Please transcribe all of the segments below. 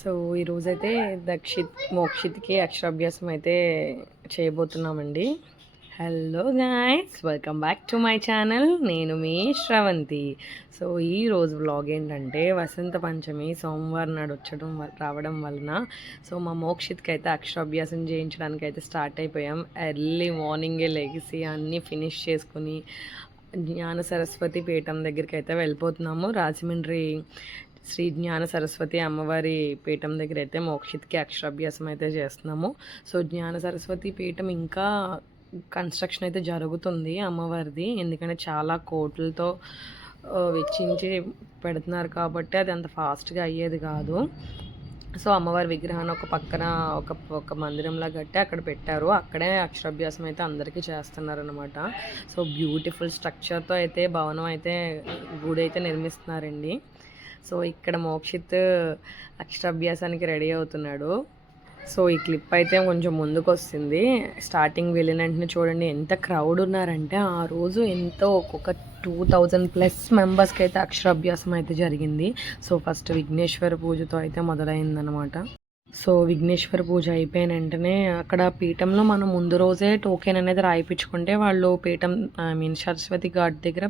So ఈరోజైతే మోక్షిత్కి అక్షరాభ్యాసం అయితే చేయబోతున్నామండి. Hello guys, welcome back to my channel. నేను మీ శ్రవంతి. సో ఈరోజు వ్లాగ్ ఏంటంటే వసంత పంచమి సోమవారం నాడు రావడం వలన సో మా మోక్షిత్కి అయితే అక్షరాభ్యాసం చేయించడానికి అయితే స్టార్ట్ అయిపోయాం. ఎర్లీ మార్నింగే లెగిసి అన్నీ ఫినిష్ చేసుకుని జ్ఞాన సరస్వతి పీఠం దగ్గరికి అయితే వెళ్ళిపోతున్నాము. రాజమండ్రి శ్రీ జ్ఞాన సరస్వతి అమ్మవారి పీఠం దగ్గర అయితే మోక్షిత్కి అక్షరాభ్యాసం అయితే చేస్తున్నాము. సో జ్ఞాన సరస్వతి పీఠం ఇంకా కన్స్ట్రక్షన్ అయితే జరుగుతుంది అమ్మవారిది, ఎందుకంటే చాలా కోట్లతో వెచ్చించి పెడుతున్నారు కాబట్టి అది అంత ఫాస్ట్గా అయ్యేది కాదు. సో అమ్మవారి విగ్రహాన్ని ఒక పక్కన ఒక మందిరంలా కట్టి అక్కడ పెట్టారు. అక్కడే అక్షరాభ్యాసం అయితే అందరికీ చేస్తున్నారనమాట. సో బ్యూటిఫుల్ స్ట్రక్చర్తో అయితే భవనం అయితే గుడి అయితే నిర్మిస్తున్నారండి. సో ఇక్కడ మోక్షిత్ అక్షరాభ్యాసానికి రెడీ అవుతున్నాడు. సో ఈ క్లిప్ అయితే కొంచెం ముందుకు వస్తుంది. స్టార్టింగ్ వెళ్ళిన వెంటనే చూడండి ఎంత క్రౌడ్ ఉన్నారంటే, ఆ రోజు ఎంతో ఒక్కొక్క 2000+ మెంబర్స్కి అయితే అక్షరాభ్యాసం అయితే జరిగింది. సో ఫస్ట్ విఘ్నేశ్వర పూజతో అయితే మొదలైందనమాట. సో విఘ్నేశ్వర పూజ అయిపోయిన వెంటనే అక్కడ పీఠంలో మనం ముందు రోజే టోకెన్ అనేది రాయిపించుకుంటే వాళ్ళు పీఠం సరస్వతి ఘాట్ దగ్గర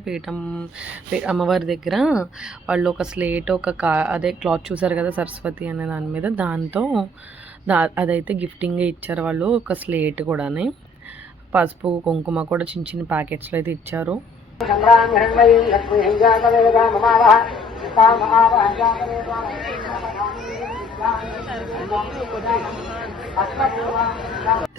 అమ్మవారి దగ్గర వాళ్ళు ఒక స్లేట్ అదే క్లాత్ చూసారు కదా సరస్వతి అనే దాని మీద, దాంతో అదైతే గిఫ్టింగ్ ఇచ్చారు వాళ్ళు. ఒక స్లేట్ కూడా, పసుపు కుంకుమ కూడా చిన్న చిన్న ప్యాకెట్స్లో అయితే ఇచ్చారు.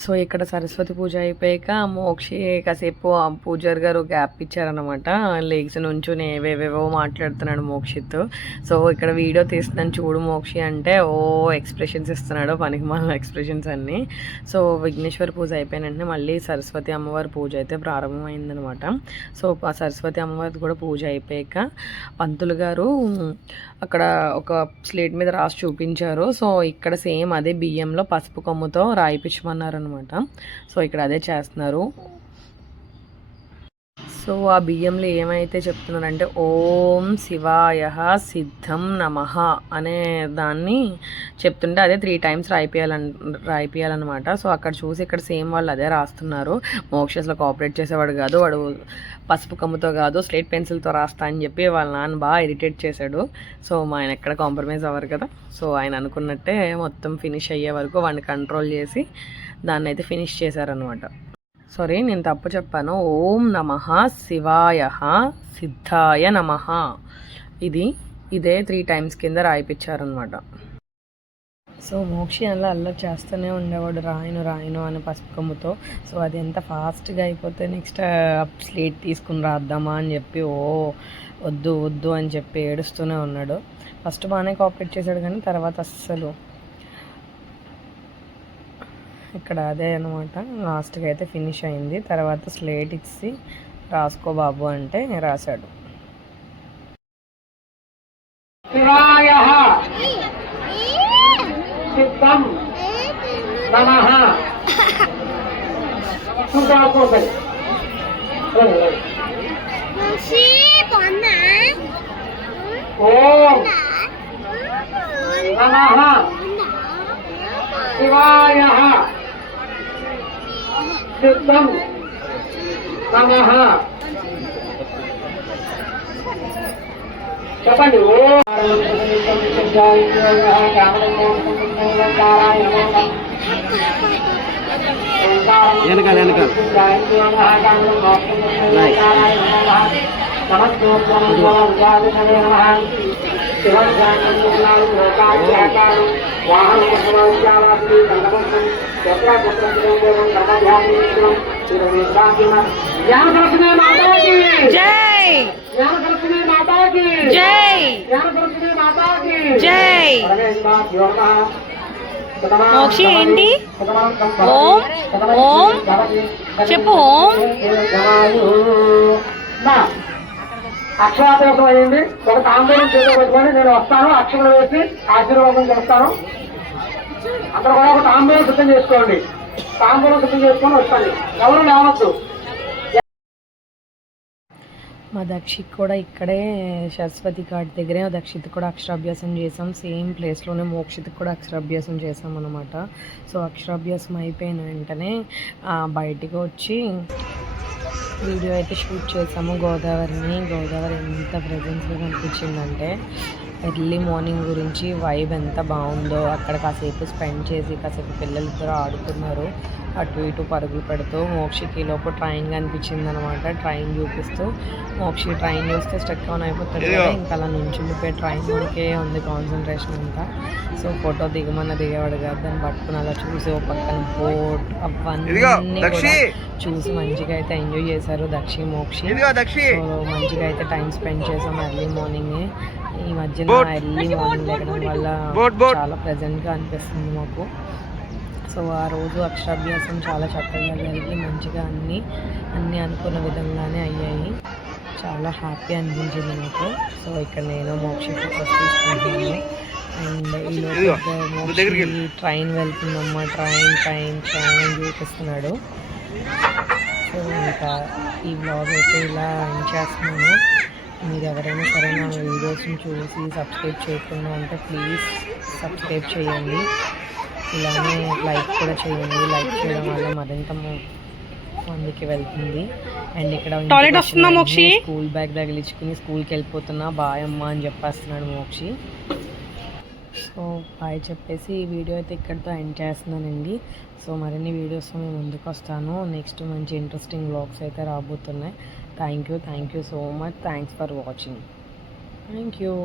సో ఇక్కడ సరస్వతి పూజ అయిపోయాక మోక్షి కాసేపు పూజారి గారు గ్యాప్ ఇచ్చారనమాట. లెగ్స్ నుంచుని ఏవేవేవో మాట్లాడుతున్నాడు మోక్షిత్. సో ఇక్కడ వీడియో తీస్తున్నాను చూడు మోక్షి అంటే ఓ ఎక్స్ప్రెషన్స్ ఇస్తున్నాడు, పనికి మాలిన ఎక్స్ప్రెషన్స్ అన్నీ. సో విఘ్నేశ్వర పూజ అయిపోయిన వెంటనే మళ్ళీ సరస్వతి అమ్మవారి పూజ అయితే ప్రారంభమైందనమాట. సో ఆ సరస్వతి అమ్మవారిది కూడా పూజ అయిపోయాక పంతులు గారు అక్కడ ఒక స్లేట్ మీద రాసి చూపించారు. సో ఇక్కడ సేమ్ అదే బియ్యంలో పసుపు కొమ్ముతో రాయిపించమన్నారు అనమాట. సో ఇక్కడ అదే చేస్తున్నారు. సో ఆ బియ్యంలో ఏమైతే చెప్తున్నారంటే ఓం శివాయ సిద్ధం నమః అనే దాన్ని చెప్తుంటే అదే 3 times రాయిపోయాలన్నమాట. సో అక్కడ చూసి ఇక్కడ సేమ్ వాళ్ళు అదే రాస్తున్నారు. మోక్షస్లో కోఆపరేట్ చేసేవాడు కాదు, వాడు పసుపు కమ్ముతో కాదు స్లేట్ పెన్సిల్తో రాస్తా అని చెప్పి వాళ్ళ నాన్న బాగా ఇరిటేట్ చేశాడు. సో మా ఆయన ఎక్కడ కాంప్రమైజ్ అవ్వరు కదా. సో ఆయన అనుకున్నట్టే మొత్తం ఫినిష్ అయ్యే వరకు వాడిని కంట్రోల్ చేసి దాన్ని అయితే ఫినిష్ చేశారనమాట. సారీ, నేను తప్పు చెప్పాను. ఓం నమః శివాయ సిద్ధాయ నమః ఇదే 3 times కింద రాయిపించారనమాట. సో మోక్షి అలా అల్లరి చేస్తూనే ఉండేవాడు, రాయను అని పసుపు కొమ్ముతో. సో అది ఎంత ఫాస్ట్గా అయిపోతే నెక్స్ట్ స్లేట్ తీసుకుని రాద్దామా అని చెప్పి వద్దు అని చెప్పి ఏడుస్తూనే ఉన్నాడు. ఫస్ట్ బాగానే కోఆపరేట్ చేశాడు కానీ తర్వాత అస్సలు ఇక్కడ అదే అనమాట. లాస్ట్గా అయితే ఫినిష్ అయింది. తర్వాత స్లేట్ ఇచ్చి రాసుకో బాబు అంటే రాశాడు. శివాయ సిద్ధం నమః చెప్పండి. మోక్షి ఏంటి ఓం ఓం చెప్పు. ఓం అక్షరాభ్యాసం అయ్యింది. ఒక తాంబూలం చేతిలో పెట్టుకొని నేను వస్తాను, అక్షరం వేసి ఆశీర్వాదం చేస్తాను. అక్కడ కూడా ఒక తాంబూలం సిద్ధం చేసుకోండి. తాంబూలం సిద్ధం చేసుకొని వస్తాను, ఎవరు లేవద్దు. మా దక్షిత్ కూడా ఇక్కడే సరస్వతి ఘాట్ దగ్గరే దక్షిత్ కూడా అక్షరాభ్యాసం చేసాం. సేమ్ ప్లేస్లోనే మోక్షిత్కి కూడా అక్షరాభ్యాసం చేసాం అనమాట. సో అక్షరాభ్యాసం అయిపోయిన వెంటనే బయటికి వచ్చి వీడియో అయితే షూట్ చేసాము గోదావరి ఎంత ప్రెజెన్స్గా కనిపించిందంటే ఎర్లీ మార్నింగ్ గురించి వైబ్ ఎంత బాగుందో. అక్కడ కాసేపు స్పెండ్ చేసి కాసేపు పిల్లలిద్దరూ ఆడుతున్నారు, అటు ఇటు పరుగులు పెడుతూ. మోక్షికి లోపు ట్రైన్ కనిపించింది అనమాట. ట్రైన్ చూపిస్తూ మోక్షి ట్రైన్ చూస్తే స్టక్ ఆన్ అయిపోతాడు కదా, ఇంకా అలా నుంచుండిపోయి ట్రైన్ మనకే ఉంది కాన్సన్ట్రేషన్ అంతా. సో ఫోటో దిగమన్న దిగేవాడు కాదు, దాన్ని పట్టుకుని అలా చూసి ఓ పక్కన బోట్ అవన్నీ కూడా చూసి మంచిగా అయితే ఎంజాయ్ చేశారు మోక్షి. సో మంచిగా అయితే టైం స్పెండ్ చేసాం ఎర్లీ మార్నింగ్. ఈ మధ్యన ఎర్లీ మార్నింగ్ లేకడం వల్ల చాలా ప్రెజెంట్గా అనిపిస్తుంది మాకు. సో ఆ రోజు అక్షరాభ్యాసం చాలా చక్కగా జరిగి మంచిగా అన్నీ అనుకున్న విధంగానే అయ్యాయి. చాలా హ్యాపీ అనిపించింది నాకు. సో ఇక్కడ నేను మోక్షి ఫోటోస్ తీసుకుంటున్నాను. అండ్ ఈలోపు మోక్షి ట్రైన్ వెళ్తుందమ్మా, ట్రైన్ అని చూపిస్తున్నాడు. సో ఇంకా ఈ బ్లాగ్ అయితే ఇలా ఎండ్ చేస్తున్నాను. మీరు ఎవరైనా సరే నా వీడియోస్ని చూసి సబ్స్క్రైబ్ చేయకుండా ఉంటే ప్లీజ్ సబ్స్క్రైబ్ చేయండి. ఇలానే లైక్ కూడా చేయండి. లైక్ చేయడం వల్ల మరింత మందికి వెళ్తుంది. అండ్ ఇక్కడ స్కూల్ బ్యాగ్ తగిలించుకుని స్కూల్కి వెళ్ళిపోతున్నా, బాయ్ అమ్మ అని చెప్పేస్తున్నాడు మోక్షి. సో బాయ్ చెప్పేసి ఈ వీడియో అయితే ఇక్కడితో ఎండ్ చేస్తున్నానండి. సో మరిన్ని వీడియోస్ మేము ముందుకు వస్తాను. నెక్స్ట్ మంచి ఇంట్రెస్టింగ్ వ్లాగ్స్ అయితే రాబోతున్నాయి. Thank you so much. Thanks for watching. Thank you.